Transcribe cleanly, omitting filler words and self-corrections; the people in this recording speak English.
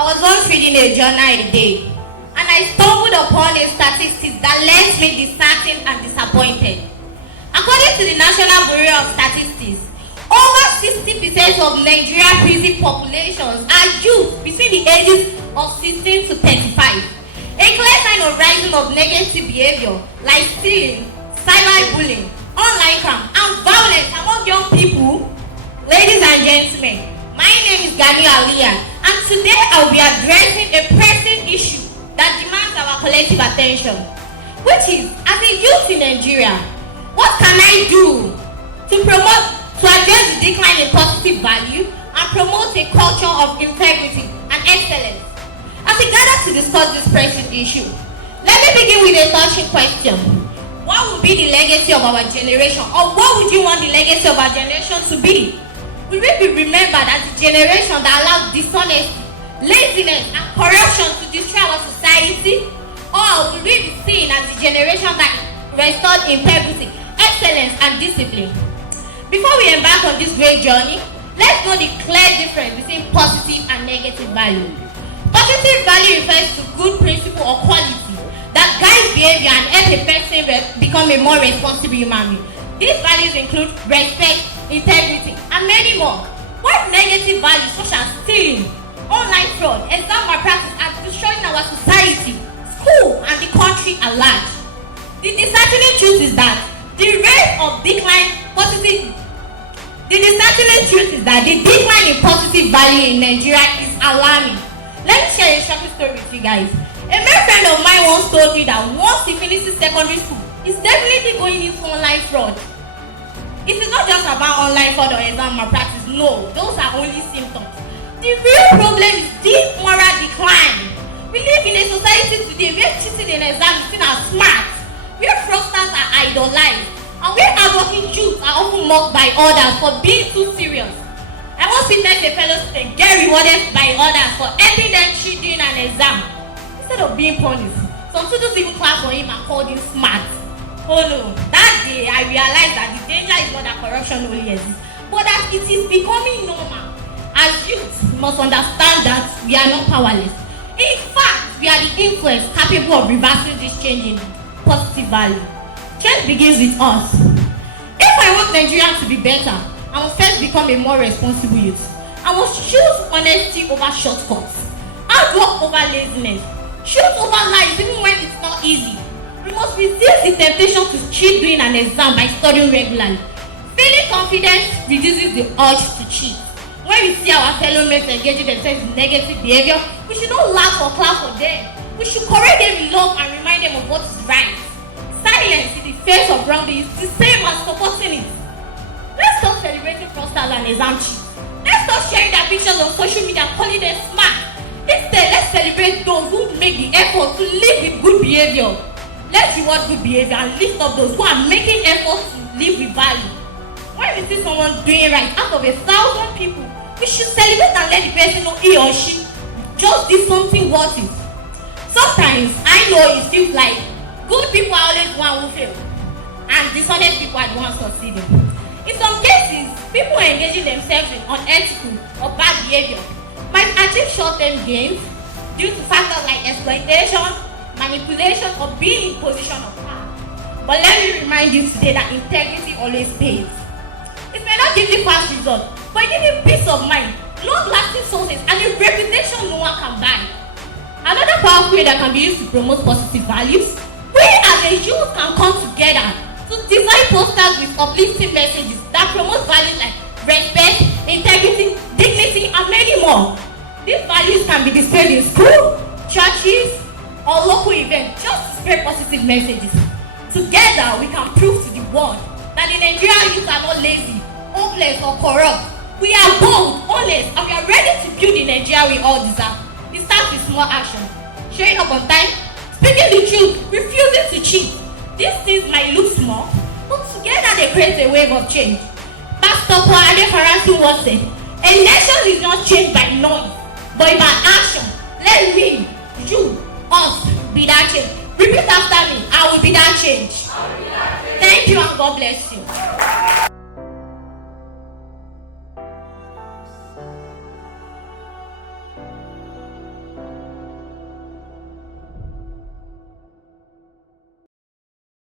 I was once reading a journal a day, and I stumbled upon a statistic that left me disheartened and disappointed. According to the National Bureau of Statistics, over 60% of Nigerian prison populations are youth between the ages of 16 to 35. A clear sign of rising of negative behavior like stealing, cyberbullying, online crime, and violence among young people. Ladies and gentlemen, my name is Gani Aliyah, and today I will be addressing a pressing issue that demands our collective attention, which is, as a youth in Nigeria, what can I do to address the decline in positive value and promote a culture of integrity and excellence? As we gather to discuss this pressing issue, let me begin with a touching question. What will be the legacy of our generation, or what would you want the legacy of our generation to be? Will we be remembered as the generation that allowed dishonesty, laziness, and corruption to destroy our society? Or will we be seen as the generation that restored integrity, excellence, and discipline? Before we embark on this great journey, let's know the clear difference between positive and negative value. Positive value refers to good principle or quality that guides behavior and help a person become a more responsible human being. These values include respect, integrity, and many more. While negative values such as stealing, online fraud, exam malpractice are destroying our society, school, and the country at large. The disheartening truth is that the decline in positive value in Nigeria is alarming. Let me share a shocking story with you guys. A male friend of mine once told me that once he finishes secondary school, he's definitely going into online fraud. It is not just about online fraud or exam malpractice. No, those are only symptoms. The real problem is deep moral decline. We live in a society today where cheating in exams is seen as smart, where fraudsters are idolized, and where hardworking youths are often mocked by others for being too serious. I once witnessed a fellow student get rewarded by others for helping them cheat during an exam. Instead of being punished, some students even clapped for him and called him smart. Oh no, that day I realized that the danger is not that corruption only exists, but that it is becoming normal. As youth, we must understand that we are not powerless. In fact, we are the influence capable of reversing this change in positive value. Change begins with us. If I want Nigerians to be better, I must first become a more responsible youth. I must choose honesty over shortcuts, hard work over laziness, truth over lies even when it's not easy. We must resist the temptation to cheat during an exam by studying regularly. Feeling confident reduces the urge to cheat. When we see our fellow mates engaging themselves in negative behavior, we should not laugh or clap for them. We should correct them in love and remind them of what is right. Silence in the face of wrongdoing is the same as supporting it. Let's stop celebrating fraudsters and exam cheats. Let's stop sharing their pictures on social media and calling them smart. Instead, let's celebrate those who make the effort to live with good behavior. Let's reward good behavior and lift up those who are making efforts to live with value. When we see someone doing right out of 1,000 people, we should celebrate and let the person know he or she just did something worth it. Sometimes I know it feels like good people are always the one who fail, and dishonest people are the ones succeeding. In some cases, people who are engaging themselves in unethical or bad behavior might achieve short-term gains due to factors like exploitation, manipulation, or being in position of power. But let me remind you today that integrity always pays. It may not give you fast results, but it gives you peace of mind, long-lasting sources, and a reputation no one can buy. Another powerful way that can be used to promote positive values, we as a youth can come together to design posters with uplifting messages that promote values like respect, integrity, dignity, and many more. These values can be displayed in school, churches, or local events just to spread positive messages. Together, we can prove to the world that the Nigerian youth are not lazy, hopeless, or corrupt. We are bold, honest, and we are ready to build the Nigeria we all deserve. It starts with small action, showing up on time, speaking the truth, refusing to cheat. These things might look small, but together they create a wave of change. Pastor Paul Adefarasi once said, a nation is not changed by noise, but by action. Let me, you, us, be that change. Repeat after me, I will be that change. Thank you and God bless you.